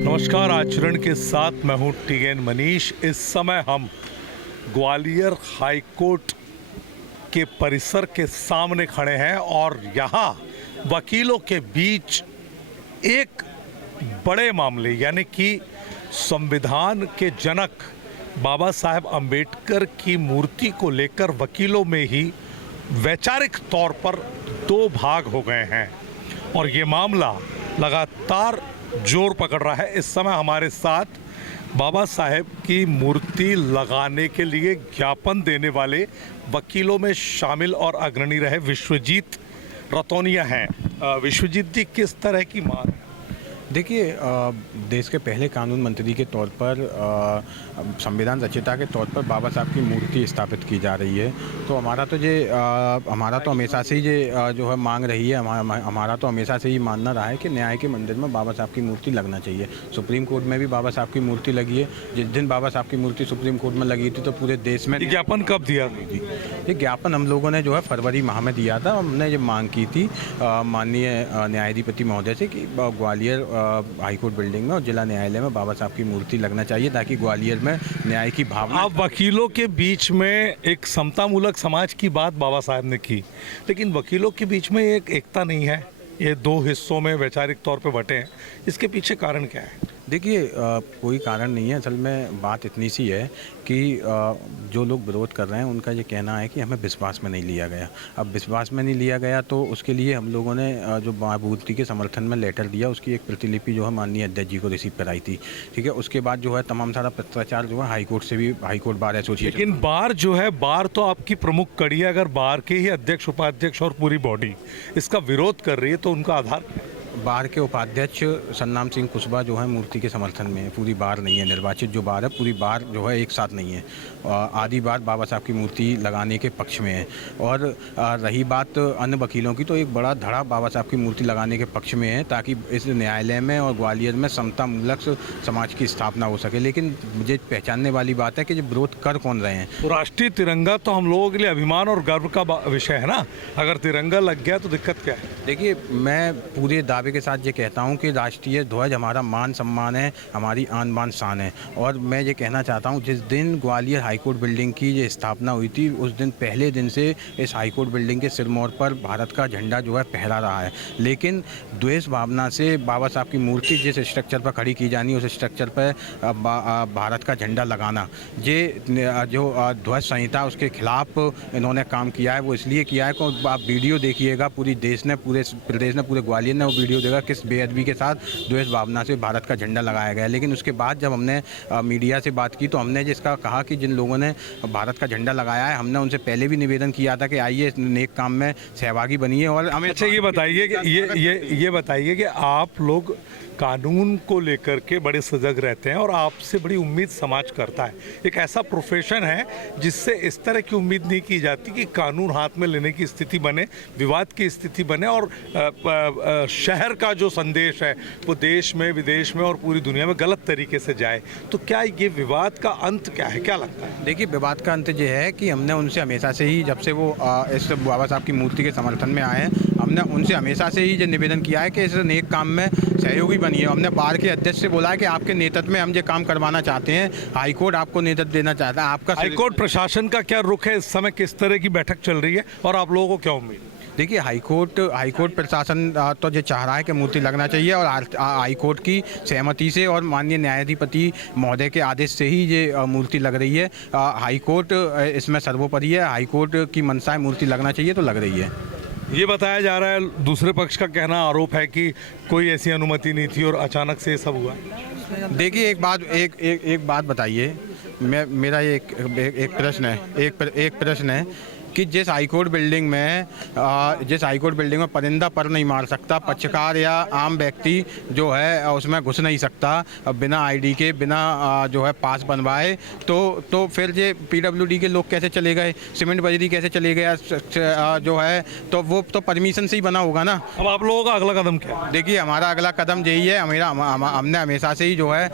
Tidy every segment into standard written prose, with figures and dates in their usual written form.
नमस्कार। आचरण के साथ मैं हूं टीएन मनीष। इस समय हम ग्वालियर हाई कोर्ट के परिसर के सामने खड़े हैं और यहाँ वकीलों के बीच एक बड़े मामले यानी कि संविधान के जनक बाबा साहेब अंबेडकर की मूर्ति को लेकर वकीलों में ही वैचारिक तौर पर दो भाग हो गए हैं और ये मामला लगातार जोर पकड़ रहा है। इस समय हमारे साथ बाबा साहेब की मूर्ति लगाने के लिए ज्ञापन देने वाले वकीलों में शामिल और अग्रणी रहे विश्वजीत रतौनिया हैं। विश्वजीत जी, किस तरह की मांग? देखिए, देश के पहले कानून मंत्री के तौर पर संविधान रचयिता के तौर पर बाबा साहब की मूर्ति स्थापित की जा रही है। तो हमारा तो हमेशा से ही जो है मांग रही है। हमारा तो हमेशा से ही मानना रहा है कि न्याय के मंदिर में बाबा साहब की मूर्ति लगना चाहिए। सुप्रीम कोर्ट में भी बाबा साहब की मूर्ति लगी है। जिस दिन बाबा साहब की मूर्ति सुप्रीम कोर्ट में लगी थी तो पूरे देश में ज्ञापन कब दिया? ये ज्ञापन हम लोगों ने जो है फरवरी माह में दिया था। हमने ये मांग की थी माननीय न्यायाधिपति महोदय से कि ग्वालियर हाईकोर्ट बिल्डिंग में और जिला न्यायालय में बाबा साहब की मूर्ति लगना चाहिए ताकि ग्वालियर में न्याय की भावना। आप वकीलों के बीच में एक समतामूलक समाज की बात बाबा साहब ने की, लेकिन वकीलों के बीच में एक एकता नहीं है। ये दो हिस्सों में वैचारिक तौर पे बटे हैं। इसके पीछे कारण क्या है? देखिए, कोई कारण नहीं है। असल में बात इतनी सी है कि जो लोग विरोध कर रहे हैं उनका ये कहना है कि हमें विश्वास में नहीं लिया गया। अब विश्वास में नहीं लिया गया तो उसके लिए हम लोगों ने जो मूर्ति के समर्थन में लेटर दिया उसकी एक प्रतिलिपि जो है माननीय अध्यक्ष जी को रिसीव कराई थी। ठीक है, उसके बाद जो है तमाम सारा पत्राचार जो है हाईकोर्ट से भी, हाईकोर्ट बार एसोसिएशन। लेकिन बार जो है, बार तो आपकी प्रमुख कड़ी है। अगर बार के ही अध्यक्ष, उपाध्यक्ष और पूरी बॉडी इसका विरोध कर रही है तो उनका आधार? बार के उपाध्यक्ष सन्नाम सिंह कुशवाहा जो है मूर्ति के समर्थन में है। पूरी बार नहीं है, निर्वाचित जो बार है पूरी बार जो है एक साथ नहीं है। आधी बार बाबा साहब की मूर्ति लगाने के पक्ष में है। और रही बात अन्य वकीलों की, तो एक बड़ा धड़ा बाबा साहब की मूर्ति लगाने के पक्ष में है ताकि इस न्यायालय में और ग्वालियर में समतामूलक समाज की स्थापना हो सके। लेकिन मुझे पहचानने वाली बात है कि जो विरोध कर कौन रहे हैं। तो राष्ट्रीय तिरंगा तो हम लोगों के लिए अभिमान और गर्व का विषय है ना। अगर तिरंगा लग गया तो दिक्कत क्या है? देखिए, मैं पूरे दावे के साथ ये कहता हूँ कि राष्ट्रीय ध्वज हमारा मान सम्मान है, हमारी आन बान शान है। और मैं ये कहना चाहता हूँ, जिस दिन ग्वालियर हाईकोर्ट बिल्डिंग की ये स्थापना हुई थी उस दिन पहले दिन से इस हाईकोर्ट बिल्डिंग के सिरमौर पर भारत का झंडा जो है फहरा रहा है। लेकिन द्वेष भावना से बाबा साहब की मूर्ति जिस स्ट्रक्चर पर खड़ी की जानी उस स्ट्रक्चर पर भारत का झंडा लगाना, ये जो ध्वज संहिता उसके खिलाफ इन्होंने काम किया है। वो इसलिए किया है कि आप वीडियो देखिएगा, पूरी देश ने, पूरे प्रदेश ने, पूरे ग्वालियर ने वो वीडियो देखा किस बेअदबी के साथ द्वेष भावना से भारत का झंडा लगाया गया है। लेकिन उसके बाद जब हमने मीडिया से बात की तो हमने जिसका कहा कि जिन लोगों ने भारत का झंडा लगाया है, हमने उनसे पहले भी निवेदन किया था कि आइए नेक काम में सहभागी बनिए। और हमें अच्छा, ये बताइए कि आप लोग कानून को लेकर के बड़े सजग रहते हैं और आपसे बड़ी उम्मीद समाज करता है। एक ऐसा प्रोफेशन है जिससे इस तरह की उम्मीद नहीं की जाती कि कानून हाथ में लेने की स्थिति बने, विवाद की स्थिति बने और शहर का जो संदेश है वो देश में, विदेश में और पूरी दुनिया में गलत तरीके से जाए। तो क्या ये विवाद का अंत क्या है, क्या लगता है? देखिए, विवाद का अंत ये है कि हमने उनसे हमेशा से ही, जब से वो इस बाबा साहब की मूर्ति के समर्थन में आए हैं, हमने उनसे हमेशा से ही ये निवेदन किया है कि इस नेक काम में सहयोगी बनिए। हमने बार के अध्यक्ष से बोला है कि आपके नेतृत्व में हम ये काम करवाना चाहते हैं। हाईकोर्ट आपको नेतृत्व देना चाहता है। आपका हाईकोर्ट प्रशासन का क्या रुख है इस समय? किस तरह की बैठक चल रही है और आप लोगों को क्या उम्मीद? देखिए, हाईकोर्ट प्रशासन तो ये चाह रहा है कि मूर्ति लगना चाहिए और हाईकोर्ट की सहमति से और माननीय न्यायाधिपति महोदय के आदेश से ही ये मूर्ति लग रही है। हाईकोर्ट इसमें सर्वोपरि है। हाईकोर्ट की मंशा है मूर्ति लगना चाहिए तो लग रही है। ये बताया जा रहा है, दूसरे पक्ष का कहना, आरोप है कि कोई ऐसी अनुमति नहीं थी और अचानक से ये सब हुआ। देखिए, एक बात बताइए। मेरा एक प्रश्न है कि जिस हाईकोर्ट बिल्डिंग में परिंदा पर नहीं मार सकता, पक्षकार या आम व्यक्ति जो है उसमें घुस नहीं सकता बिना आईडी के, बिना जो है पास बनवाए, तो फिर ये पीडब्ल्यूडी के लोग कैसे चले गए, सीमेंट बजरी कैसे चले गया जो है, तो वो तो परमिशन से ही बना होगा ना। अब आप लोगों का अगला कदम क्या है? देखिए, हमारा अगला कदम यही है। हमने हमेशा से ही जो है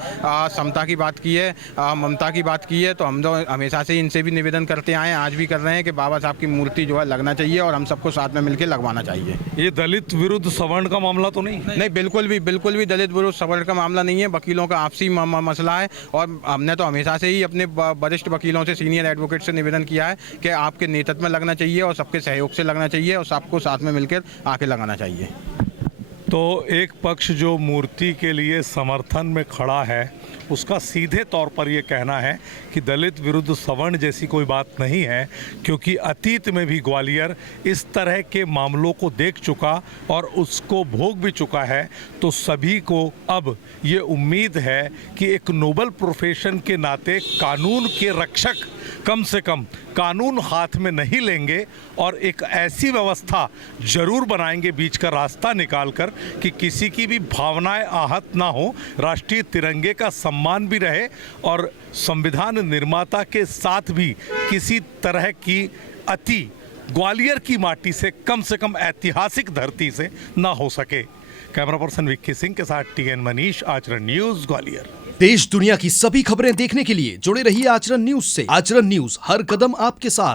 समता की बात की है, ममता की बात की है। तो हम तो हमेशा से इनसे भी निवेदन करते आए हैं, आज भी कर रहे हैं कि बाबा साहब की मूर्ति जो है लगना चाहिए और हम सबको साथ में मिलकर लगवाना चाहिए। ये दलित विरुद्ध सवर्ण का मामला तो नहीं? नहीं, बिल्कुल भी दलित विरुद्ध सवर्ण का मामला नहीं है। वकीलों का आपसी मसला है और हमने तो हमेशा से ही अपने वरिष्ठ वकीलों से, सीनियर एडवोकेट से निवेदन किया है कि आपके नेतृत्व में लगना चाहिए और सबके सहयोग से लगना चाहिए और सबको साथ में मिलकर आके लगाना चाहिए। तो एक पक्ष जो मूर्ति के लिए समर्थन में खड़ा है उसका सीधे तौर पर ये कहना है कि दलित विरुद्ध सवर्ण जैसी कोई बात नहीं है, क्योंकि अतीत में भी ग्वालियर इस तरह के मामलों को देख चुका और उसको भोग भी चुका है। तो सभी को अब ये उम्मीद है कि एक नोबल प्रोफेशन के नाते कानून के रक्षक कम से कम कानून हाथ में नहीं लेंगे और एक ऐसी व्यवस्था जरूर बनाएंगे बीच का रास्ता निकालकर कि किसी की भी भावनाएं आहत ना हो, राष्ट्रीय तिरंगे का सम्मान भी रहे और संविधान निर्माता के साथ भी किसी तरह की अति ग्वालियर की माटी से कम ऐतिहासिक धरती से ना हो सके। कैमरा पर्सन विक्की सिंह के साथ टीएन मनीष, आचरण न्यूज, ग्वालियर। देश दुनिया की सभी खबरें देखने के लिए जुड़े रहिए आचरण न्यूज से। आचरण न्यूज, हर कदम आपके साथ।